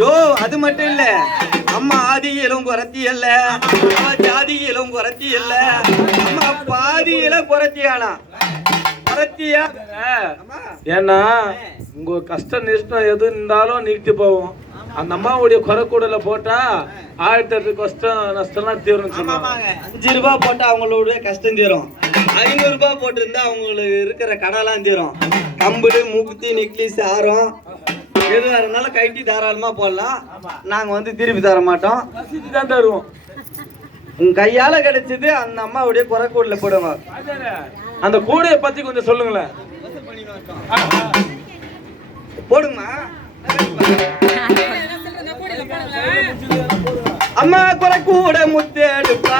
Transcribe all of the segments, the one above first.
யோ அது மட்டும் இல்ல, அம்மா ஆதியிலும் குறத்தி அல்ல, ஜாதியிலும் குறத்தி அல்ல, அம்மா பாதியில குறத்தியானா குறத்தியா. ஏன்னா உங்க கஷ்ட நிஷ்டம் எது இருந்தாலும் நீக்கி போவோம். அந்த அம்மாவுடைய குறைக்கூடல போட்டா 1008 கஷ்டம் நஷ்டம்லாம் தீரும். 5 ரூபாய் போட்டா அவங்களோட கஷ்டம் தீரும். 500 ரூபாய் போட்டிருந்தா அவங்களுக்கு இருக்கிற கடைலாம் தீரும். கம்பளி மூக்குத்தி நெக்லஸ் ஆரம் எதுவாக இருந்தாலும் கைட்டி தாராளமா போடலாம். நாங்க வந்து திருப்பி தர மாட்டோம், தான் தருவோம். உங்க கையால கிடைச்சது அந்த அம்மாவுடைய குறைக்கூடல போடுங்க. அந்த கூடையை பத்தி கொஞ்சம் சொல்லுங்களேன். போடுங்கம்மா. அம்மா குறை கூட முத்தெடுப்பா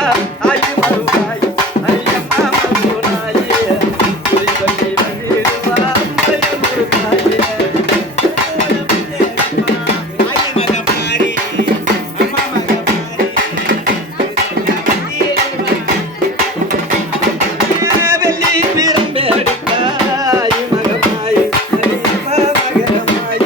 ஆயி மறுவாய் ஐயம்மா மறுவாய் குறி சொல்லி வந்திடுவா மறுவாய் வெள்ளி பிரம்பெடுப்பா ஆயி மகமாய் ஐயம்மா மகமாய்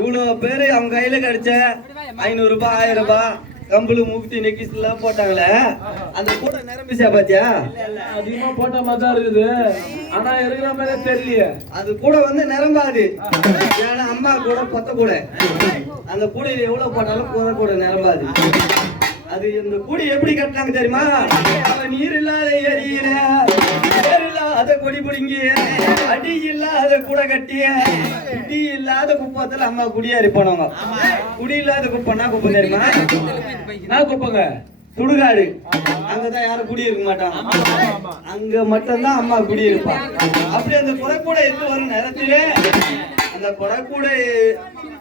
இவ்வளவு பேரு அவங்க கையில கிடைச்ச 500 ரூபாய் 1000 ரூபாய் கம்பளு மூக்குத்தி நெக்கிஸ் எல்லாம் போட்டாங்களே, அந்த கூட நிரம்பிச்சா பாத்தியா? அதிகமா போட்ட மாதிரி தான் இருக்குது, ஆனா இருக்கிற மாதிரி தெரியலையே. அது கூட வந்து நிரம்பாது. ஏன்னா அம்மா கூட பொத்த கூட அந்த கூடையில எவ்வளவு போட்டாலும் கூட கூட நிரம்பாது. அது இந்த கூடை எப்படி கட்டினாங்க தெரியுமா? நீர் இல்லாத எரியில இல்லாத கொடி பிடிங்கி அடி இல்லாத கூட கட்டிய குடி இல்லாத குப்பத்துல அம்மா குடியாரி போனவங்க. குடி இல்லாத குப்பைன்னா குப்பை தெரியுமா? நான் குப்பைங்க சுடுகாடு. அங்கதான் யாரும் குடியிருக்க மாட்டாங்க, அங்க மட்டும்தான் அம்மா குடியிருப்பாங்க. அப்படி அந்த குறைக்கூடை எது வரும் நேரத்திலே அந்த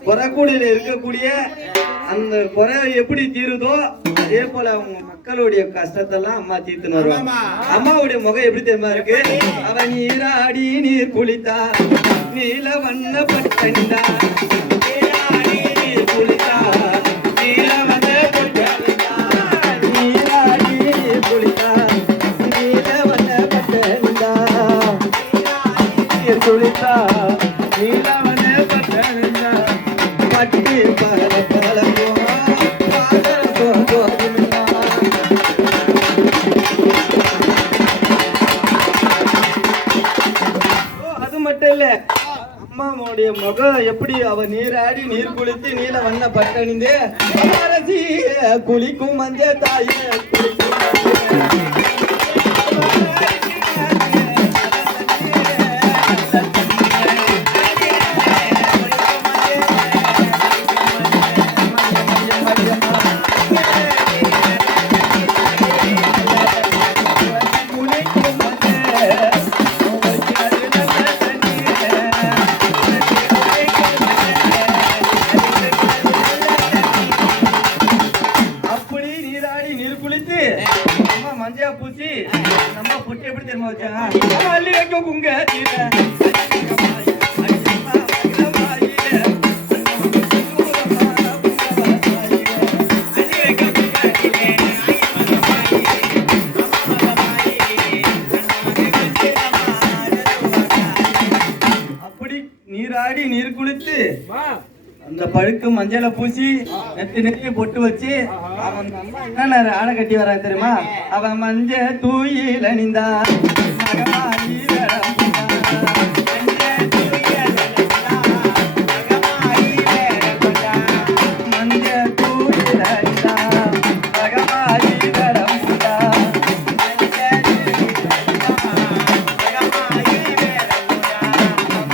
குறைக்கூடையில இருக்கக்கூடிய அந்த குறை எப்படி தீருதோ அதே போல அவங்க மக்களுடைய கஷ்டத்தெல்லாம் அம்மா தீர்த்துன்னு வருவாங்க. அம்மாவுடைய முகம் எப்படி தெரியுமா இருக்கு? அவ நீராடி நீர் குளித்தா நீல வண்ண பட்டண்டா நீராடி நீர் குளித்தா நீல வண்ண பட்டண்டா நீராடி நீர் குளித்தா நீல வண்ண பட்டண்டா நீர் குளித்தா நீல வண்ண பட்டண்டா பட்டு பல பலவோ அது மட்டும் இல்ல, அம்மாவுடைய முகம் எப்படி அவ நீராடி நீர் குளித்து நீல வண்ண பட்டணிந்து அரசி குளிக்கும் மஞ்ச தாயே மஞ்சா பூச்சி நம்ம பொட்டி எப்படி தெரியுமா வச்சாங்க? அள்ளி வைக்க குங்க அப்படி நீராடி நீர் குளித்து அந்த பழுக்கு மஞ்சளை பூசி நெத்தி நெத்தி பொட்டு வச்சு அவன் அம்மா என்ன ஆடை கட்டி வரான் தெரியுமா? அவன் மஞ்ச தூயில் அணிந்தா மகமாயி மஞ்ச தூயில் அணிந்தா மகமாயி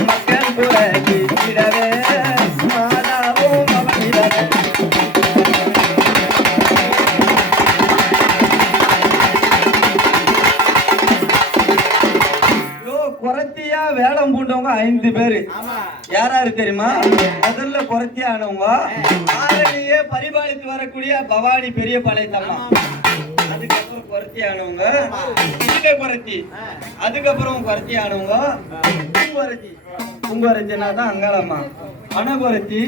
மக்கள் புறி விடவே குறத்தியா வேடம் பூண்டவங்க 5 பேரு. யாராரு தெரியுமா? முதல்ல குறத்தியா ஆனவங்க ஆரணியே பரிபாலித்து வரக்கூடிய பவானி பெரிய பாளையத்தம்மா. அதுக்கப்புறம் குறத்தி ஆனவங்க குறத்தி. அதுக்கப்புறம் குறத்தி ஆனவங்க பூங்குறத்தி. பூங்குறத்தினா தான் அங்காளம்மா. மணக்குறத்தி,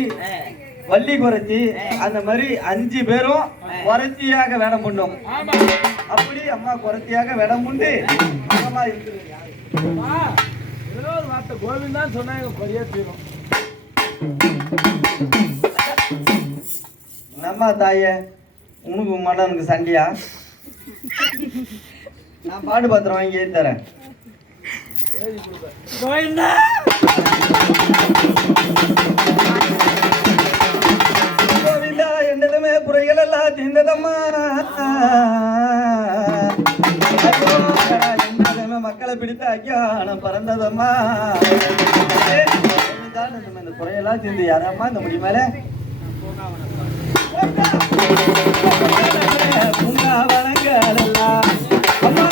வள்ளி குறத்தி, அந்த மாதிரி 5 பேரும் குறத்தியாக வேடம் பண்ணுவோம். அப்படி அம்மா குறத்தியாக வேடம் உண்டு. அம்மா ஒரு வார்த்தை கோவிந்தான் சொன்னாங்க கொரியா தீரும். நம்ம தாயே உனக்கு மன்னனுக்கு சண்டையா? நான் பாடு பத்திரம் வாங்கி ஏற்றி தரேன். கோவிந்தா என்னதுமே குறைகள் எல்லாம் தீர்ந்ததம்மா. என்னதுமே மக்களை பிடித்த அக்கியானம் பறந்ததம்மா. இந்த குறையெல்லாம் தீர்ந்து யாரம்மா இந்த முடி மேல பூங்காவனங்களெல்லாம் அம்மா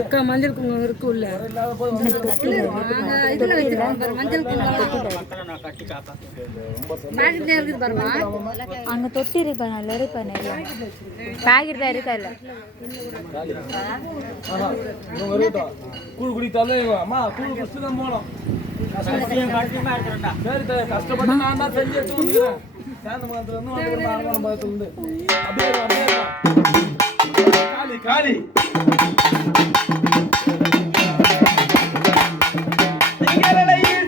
அக்கா மஞ்சள் குங்குமம் இருக்கு உள்ள இதுல வச்சிருக்காங்க மஞ்சள் குங்குமம் பாக்கெட்ல இருக்குது பாருமா. அங்க தொட்டி இருக்கு நல்ல இருக்கு பாக்கெட் தான் இருக்கா இல்ல கூழ் குடித்தாலே அம்மா கூழ் குடிச்சு தான் போனோம். சரி கஷ்டப்பட்டு நான் தான் செஞ்சு எடுத்து வந்துக்கிறேன். சேர்ந்த மகத்துல இருந்து ஆரம்பம் மகத்துல இருந்து அப்படியே காலி காலி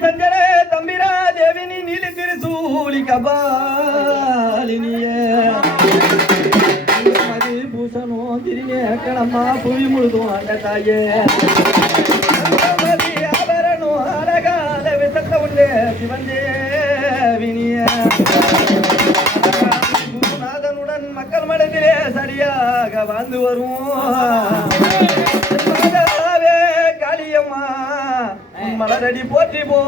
சஞ்சர தம்பிரா தேவினி நீலி திருசூலி கபாலினியே மதி பூசணோ திரிங்க கணம்மா புவி முழுதும் ஆண்ட தாயே ஆபரணோ அழகால விசத்த உண்டே சிவந்தேவினிய குருநாதனுடன் மக்கள் மனதிலே சரியாக வாழ்ந்து வரும் காளியம்மா மலரடி போற்றி போ